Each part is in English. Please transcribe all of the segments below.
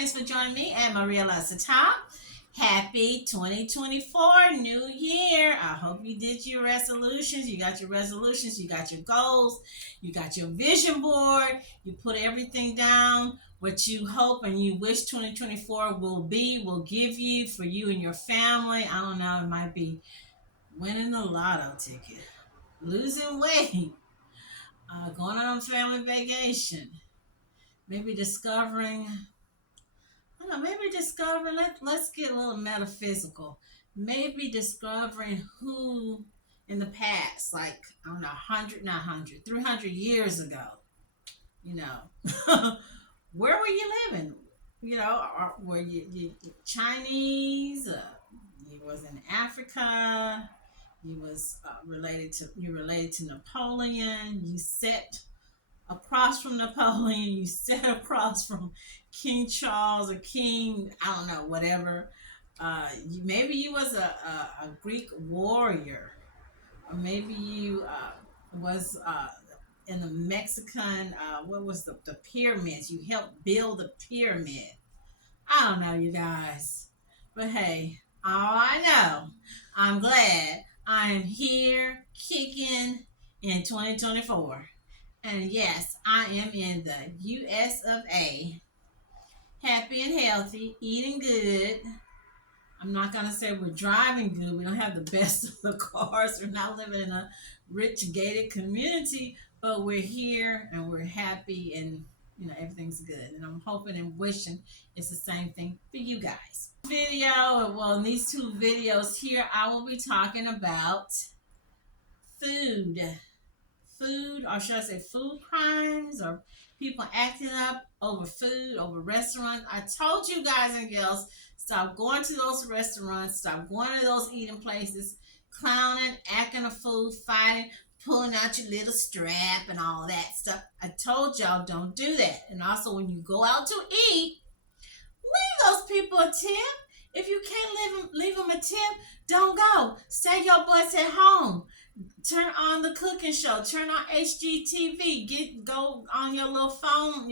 friends, for joining me and Maria Lasata. Happy 2024 New Year. I hope you did your resolutions. You got your resolutions, you got your goals, you got your vision board. You put everything down, what you hope and you wish 2024 will give you for you and your family. I don't know, it might be winning the lotto ticket, losing weight, going on a family vacation, maybe discovering, I don't know, maybe discovering, let's get a little metaphysical. Maybe discovering who in the past, like, I don't know, 100, not 100, 300 years ago, you know, where were you living? You know, or were you Chinese? You was in Africa. You related to Napoleon. You set across from Napoleon, you sat across from King Charles or King, I don't know, whatever. Maybe you was a Greek warrior, or maybe you was in the Mexican, what was the pyramids? You helped build the pyramid. I don't know, you guys. But hey, all I know, I'm glad I am here kicking in 2024. And yes, I am in the US of A. Happy and healthy, eating good. I'm not going to say we're driving good. We don't have the best of the cars. We're not living in a rich gated community, but we're here and we're happy and everything's good. And I'm hoping and wishing it's the same thing for you guys. In these two videos here, I will be talking about food. Food, or should I say food crimes, or people acting up over food, over restaurants. I told you guys and girls, stop going to those restaurants, stop going to those eating places, clowning, acting a fool, fighting, pulling out your little strap and all that stuff. I told y'all don't do that. And also, when you go out to eat, leave those people a tip. If you can't leave them a tip, don't go. Stay your butts at home. Turn on the cooking show. Turn on HGTV. Go on your little phone,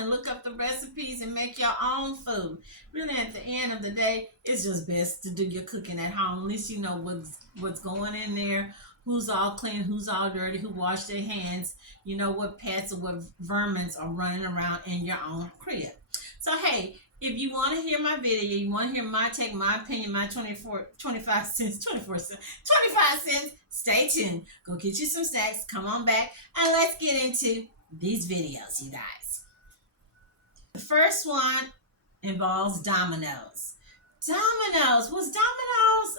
and look up the recipes and make your own food. Really, at the end of the day, it's just best to do your cooking at home. At least you know what's going in there, who's all clean, who's all dirty, who washed their hands. You know what pets or what vermins are running around in your own crib. So hey, if you want to hear my video, you want to hear my take, my opinion, my 25 cents, 25 cents, stay tuned. Go get you some snacks, come on back, and let's get into these videos, you guys. The first one involves Domino's. Domino's,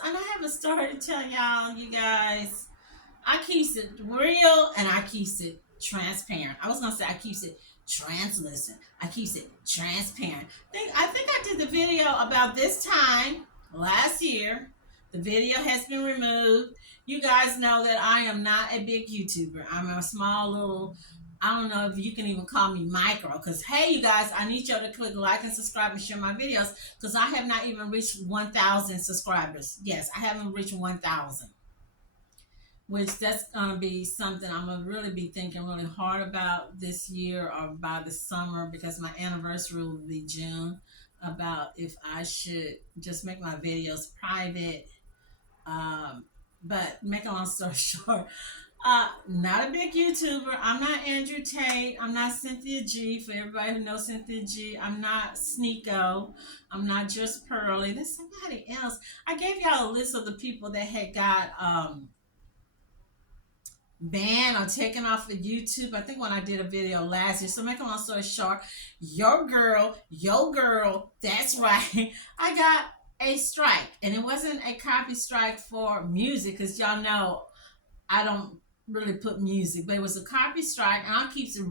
and I haven't started to tell y'all, you guys, I keeps it real and I keeps it transparent. I was going to say I keeps it translucent. I keeps it transparent. I think I did the video about this time last year. The video has been removed. You guys know that I am not a big YouTuber. I'm a small little, I don't know if you can even call me micro, because hey, you guys, I need y'all to click like and subscribe and share my videos, because I have not even reached 1,000 subscribers. Yes, I haven't reached 1,000. Which that's gonna be something I'm gonna really be thinking really hard about this year or by the summer, because my anniversary will be June. About if I should just make my videos private. But make a long story short, not a big YouTuber. I'm not Andrew Tate. I'm not Cynthia G. For everybody who knows Cynthia G, I'm not Sneeko. I'm not Just Pearly. There's somebody else. I gave y'all a list of the people that had got banned or taken off of YouTube. I think when I did a video last year. So make a long story short, your girl, that's right. I got a strike, and it wasn't a copy strike for music, because y'all know I don't really put music, but it was a copy strike, and I'll keep it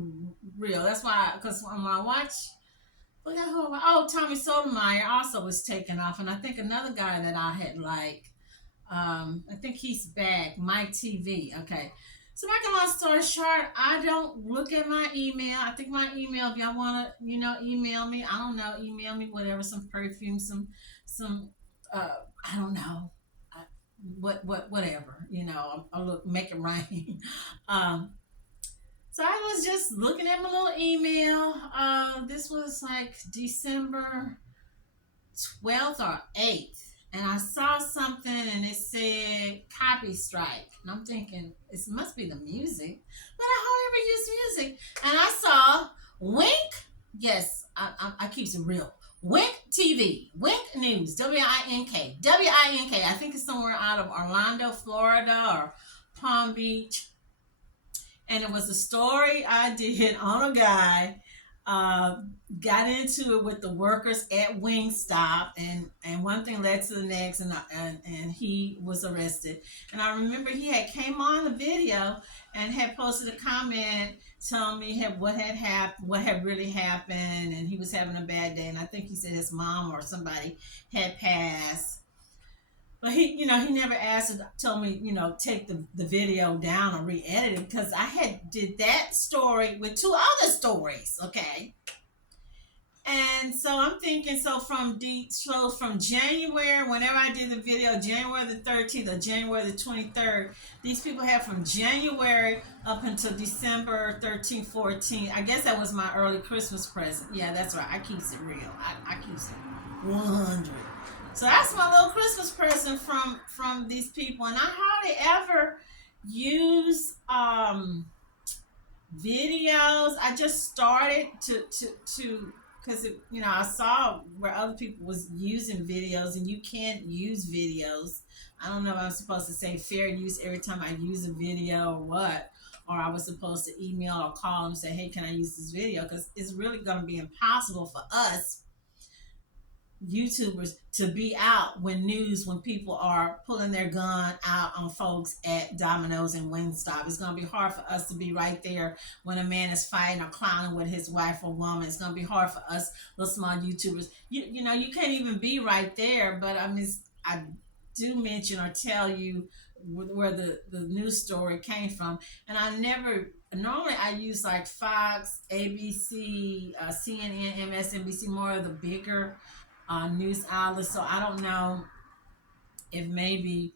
real. That's why, because when I watch, Tommy Sotomayor also was taken off, and I think another guy that I had I think he's back, Mike TV. Okay. So make a long story short, I don't look at my email. I think my email, if y'all want to, email me, I don't know, email me whatever, some perfume, some, I don't know, whatever, I'll look, make it rain. So I was just looking at my little email. This was like December 12th or 8th. And I saw something and it said copy strike. And I'm thinking, it must be the music. But I hardly ever use music. And I saw Wink. Yes, I keep it real. Wink TV, Wink News, Wink, Wink. I think it's somewhere out of Orlando, Florida, or Palm Beach. And it was a story I did on a guy uh, got into it with the workers at Wingstop, and one thing led to the next, and he was arrested. And I remember he had came on the video and had posted a comment telling me what had happened, what had really happened, and he was having a bad day. And I think he said his mom or somebody had passed, but he never asked to told me, take the video down or re-edit it because I had did that story with two other stories, okay? And so I'm thinking, so from January, whenever I did the video, January the 13th or January the 23rd, these people had from January up until December 13th, 14th. I guess that was my early Christmas present. Yeah, that's right. I keep it real. I keep it 100. So that's my little Christmas present from these people, and I hardly ever use videos. I just started to because I saw where other people was using videos, and you can't use videos. I don't know if I'm supposed to say fair use every time I use a video or what, or I was supposed to email or call and say, hey, can I use this video? Because it's really going to be impossible for us YouTubers to be out when people are pulling their gun out on folks at Domino's and Wingstop. It's going to be hard for us to be right there when a man is fighting or clowning with his wife or woman. It's going to be hard for us little small YouTubers. You can't even be right there. But I do mention or tell you where the news story came from, and I never. Normally, I use like Fox, ABC, CNN, MSNBC, more of the bigger news outlets. So I don't know if maybe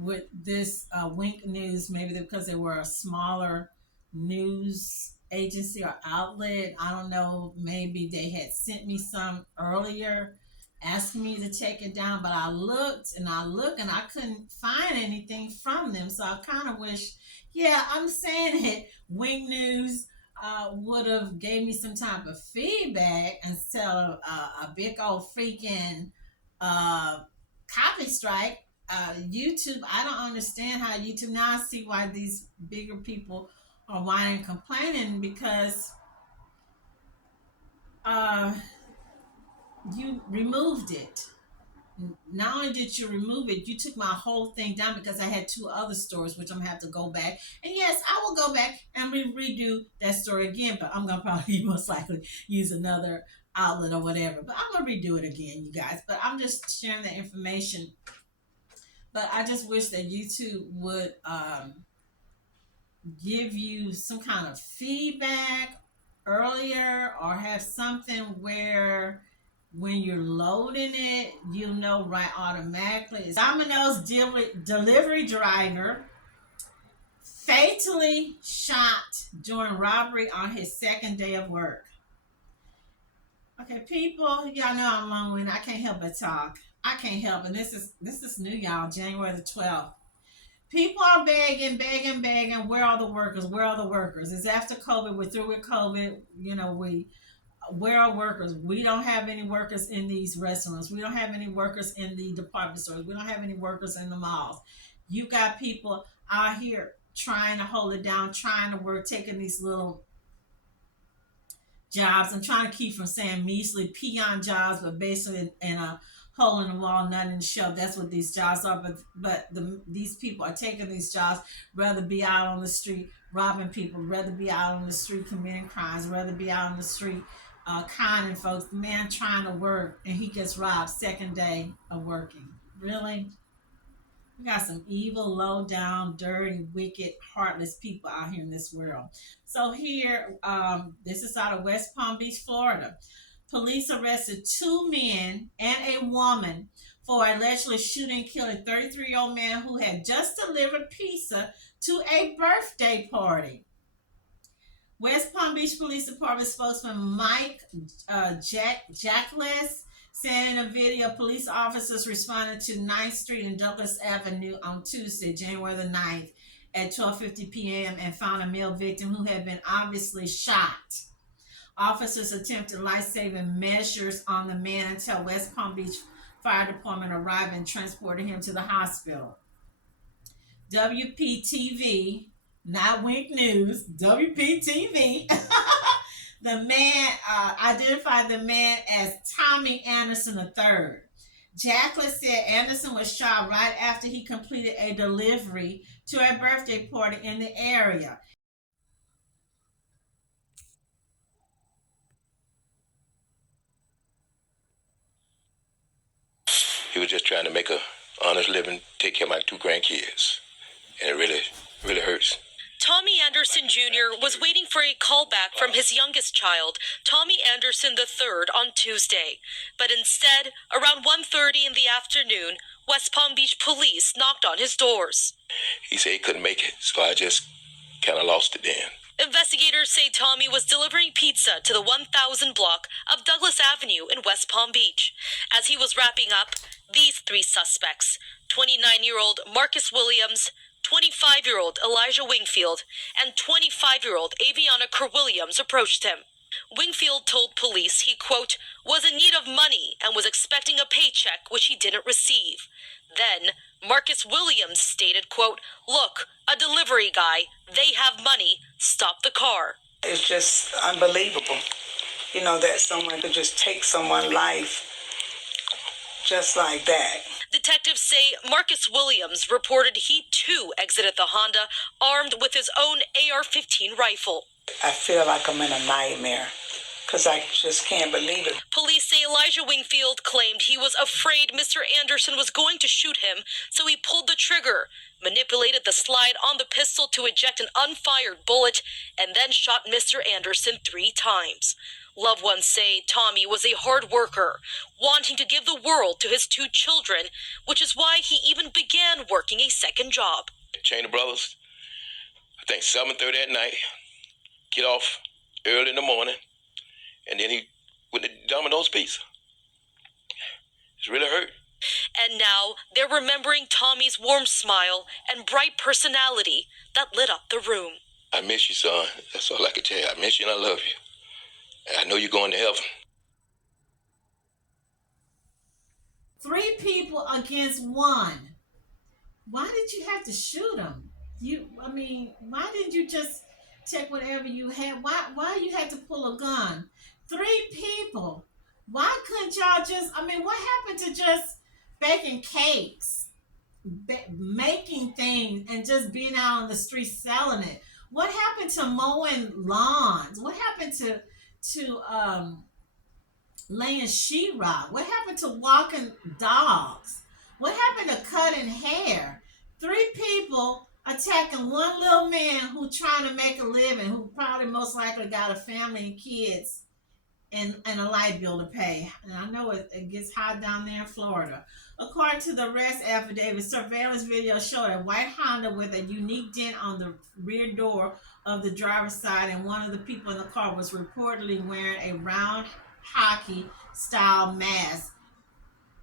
with this Wink News, maybe because they were a smaller news agency or outlet. I don't know. Maybe they had sent me some earlier asking me to take it down, but I looked and I couldn't find anything from them. So I kind of wish, yeah, I'm saying it, Wink News would have gave me some type of feedback instead of a big old freaking uh, copy strike. YouTube, I don't understand how YouTube, now I see why these bigger people are whining and complaining because uh, you removed it. Not only did you remove it, you took my whole thing down because I had two other stories, which I'm gonna have to go back. And yes, I will go back and redo that story again, but I'm gonna probably most likely use another outlet or whatever. But I'm gonna redo it again, you guys. But I'm just sharing the information. But I just wish that YouTube would give you some kind of feedback earlier or have something where when you're loading it, you'll know right automatically. It's Domino's delivery driver fatally shot during robbery on his second day of work. Okay, people, y'all know I'm long-winded. I can't help but talk. I can't help, and this is new, y'all. January the 12th. People are begging. Where are the workers? Where are the workers? It's after COVID. We're through with COVID. Where are workers? We don't have any workers in these restaurants. We don't have any workers in the department stores. We don't have any workers in the malls. You got people out here trying to hold it down, trying to work, taking these little jobs. I'm trying to keep from saying measly peon jobs, but basically in a hole in the wall, nothing in the show. That's what these jobs are. But these people are taking these jobs, rather be out on the street robbing people, rather be out on the street committing crimes, rather be out on the street conning folks. The man trying to work and he gets robbed second day of working. Really? We got some evil, low down, dirty, wicked, heartless people out here in this world. So here, this is out of West Palm Beach, Florida. Police arrested two men and a woman for allegedly shooting and killing a 33-year-old man who had just delivered pizza to a birthday party. West Palm Beach Police Department spokesman Mike Jackless said in a video, police officers responded to 9th Street and Douglas Avenue on Tuesday, January the 9th at 12:50 p.m. and found a male victim who had been obviously shot. Officers attempted life-saving measures on the man until West Palm Beach Fire Department arrived and transported him to the hospital. WPTV, not Wink News, WPTV. The man identified the man as Tommy Anderson III. Jackless said Anderson was shot right after he completed a delivery to a birthday party in the area. He was just trying to make a honest living, take care of my 2 grandkids. And it really hurts. Tommy Anderson Jr. was waiting for a callback from his youngest child, Tommy Anderson III, on Tuesday. But instead, around 1:30 in the afternoon, West Palm Beach police knocked on his doors. He said he couldn't make it, so I just kind of lost it then. Investigators say Tommy was delivering pizza to the 1000 block of Douglas Avenue in West Palm Beach. As he was wrapping up, these 3 suspects, 29-year-old Marcus Williams, 25-year-old Elijah Wingfield, and 25-year-old Aviana Kerr-Williams approached him. Wingfield told police he, quote, was in need of money and was expecting a paycheck which he didn't receive. Then, Marcus Williams stated, quote, look, a delivery guy, they have money, stop the car. It's just unbelievable, that someone could just take someone's life just like that. Detectives say Marcus Williams reported he too exited the Honda armed with his own AR-15 rifle. I feel like I'm in a nightmare because I just can't believe it. Police say Elijah Wingfield claimed he was afraid Mr. Anderson was going to shoot him, so he pulled the trigger, manipulated the slide on the pistol to eject an unfired bullet, and then shot Mr. Anderson 3 times. Loved ones say Tommy was a hard worker, wanting to give the world to his 2 children, which is why he even began working a second job. Chain of Brothers, I think 7:30 at night, get off early in the morning, and then he with the Domino's pizza. It's really hurt. And now they're remembering Tommy's warm smile and bright personality that lit up the room. I miss you, son. That's all I can tell you. I miss you and I love you. I know you're going to heaven. 3 people against 1. Why did you have to shoot him? Why didn't you just take whatever you had? Why you had to pull a gun? 3 people. Why couldn't y'all just, what happened to just baking cakes, making things, and just being out on the street selling it? What happened to mowing lawns? What happened to laying sheetrock? What happened to walking dogs? What happened to cutting hair? 3 people attacking one little man who trying to make a living, who probably most likely got a family and kids and a light bill to pay. And I know it gets hot down there in Florida. According to the arrest affidavit, surveillance video showed a white Honda with a unique dent on the rear door of the driver's side, and one of the people in the car was reportedly wearing a round hockey-style mask.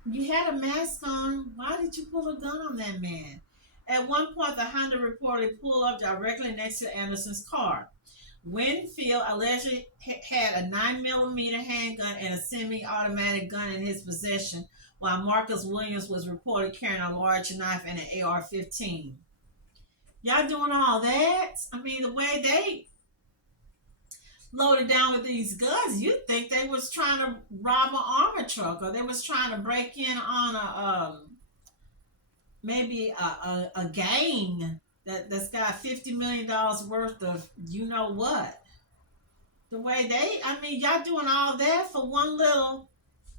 You had a mask on. Why did you pull a gun on that man? At one point, the Honda reportedly pulled up directly next to Anderson's car. Winfield allegedly had a 9mm handgun and a semi-automatic gun in his possession, while Marcus Williams was reported carrying a large knife and an AR-15. Y'all doing all that? The way they loaded down with these guns, you'd think they was trying to rob an armor truck, or they was trying to break in on a gang that's got $50 million worth of what. The way y'all doing all that for one little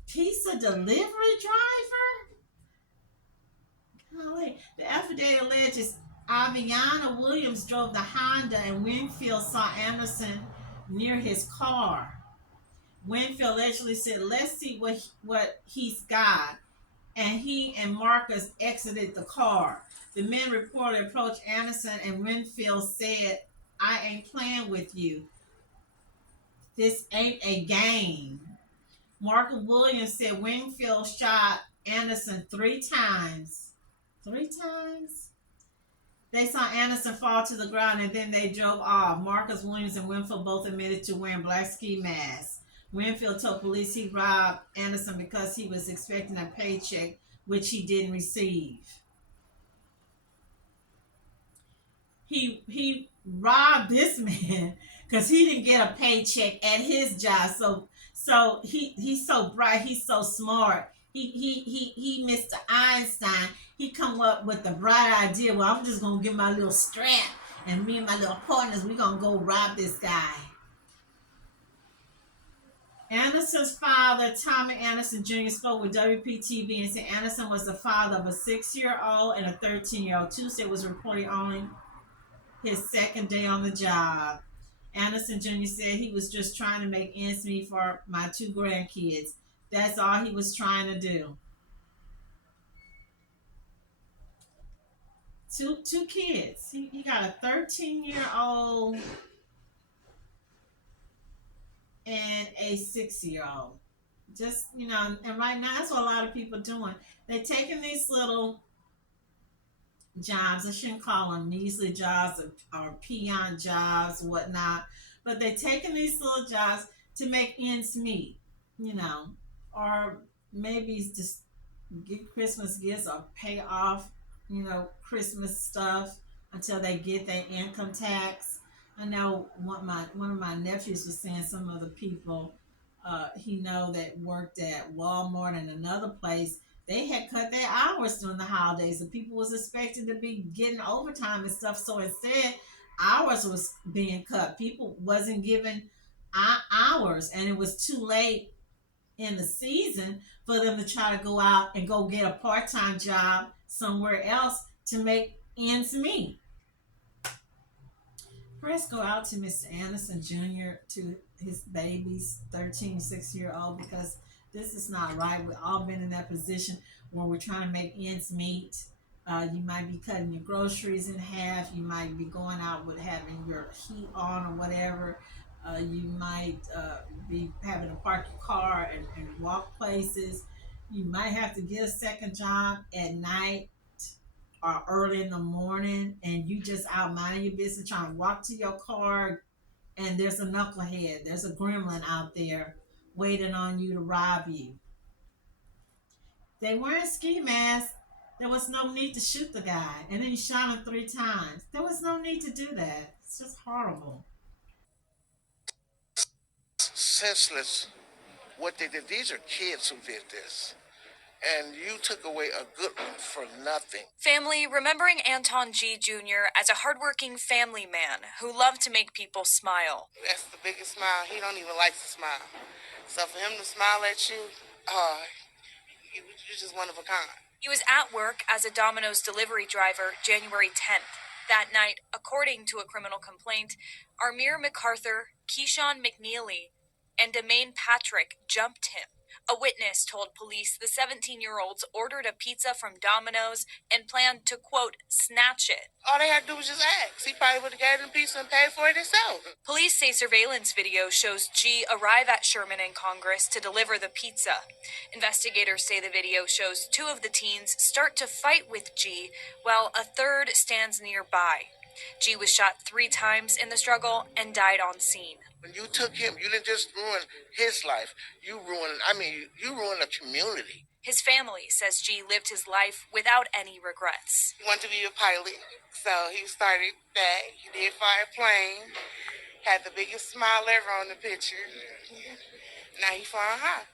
pizza delivery driver? Golly. The affidavit alleges Aviana Williams drove the Honda and Winfield saw Anderson near his car. Winfield allegedly said, let's see what he's got. And he and Marcus exited the car. The men reportedly approached Anderson, and Winfield said, I ain't playing with you. This ain't a game. Mark Williams said Wingfield shot Anderson 3 times. 3 times? They saw Anderson fall to the ground and then they drove off. Marcus Williams and Winfield both admitted to wearing black ski masks. Winfield told police he robbed Anderson because he was expecting a paycheck, which he didn't receive. He robbed this man because he didn't get a paycheck at his job. So he's so bright, he's so smart. He Mr. Einstein. He come up with the bright idea. Well, I'm just gonna get my little strap, and me and my little partners, we gonna go rob this guy. Anderson's father, Tommy Anderson Jr., spoke with WPTV and said Anderson was the father of a 6-year-old and a 13-year-old. Tuesday was reporting only his second day on the job. Anderson Jr. said he was just trying to make ends meet for my 2 grandkids. That's all he was trying to do. Two kids. He got a 13-year-old and a 6-year-old. Just, and right now that's what a lot of people are doing. They're taking these little jobs. I shouldn't call them measly jobs or peon jobs, whatnot. But they're taking these little jobs to make ends meet, or maybe just get Christmas gifts or pay off, Christmas stuff until they get their income tax. I know one of my nephews was saying some of the people he know that worked at Walmart and another place, they had cut their hours during the holidays and people was expected to be getting overtime and stuff. So instead, hours was being cut. People wasn't given hours, and it was too late in the season for them to try to go out and go get a part-time job somewhere else to make ends meet. Prayers go out to Mr. Anderson Jr., to his babies, 13, 6-year-old, because this is not right. We've all been in that position where we're trying to make ends meet. You might be cutting your groceries in half. You might be going out with having your heat on or whatever. You might be having to park your car and walk places. You might have to get a second job at night or early in the morning, and you just out minding your business trying to walk to your car, and there's a knucklehead, there's a gremlin out there waiting on you to rob you. They wearing ski masks. There was no need to shoot the guy, and then you shot him 3 times. There was no need to do that. It's just horrible. Senseless what they did. These are kids who did this. And you took away a good one for nothing. Family remembering Anton G. Jr. as a hardworking family man who loved to make people smile. That's the biggest smile. He don't even like to smile. So for him to smile at you, you're just one of a kind. He was at work as a Domino's delivery driver January 10th. That night, according to a criminal complaint, Amir MacArthur, Keyshawn McNeely, and Demaine Patrick jumped him. A witness told police the 17-year-olds ordered a pizza from Domino's and planned to, quote, snatch it. All they had to do was just ask. He probably would have gave them pizza and paid for it himself. Police say surveillance video shows G arrive at Sherman and Congress to deliver the pizza. Investigators say the video shows 2 of the teens start to fight with G, while a third stands nearby. G was shot 3 times in the struggle and died on scene. When you took him, you didn't just ruin his life. You ruined a community. His family says G lived his life without any regrets. He wanted to be a pilot, so he started that. He did fly a plane, had the biggest smile ever on the picture. Now he's flying high.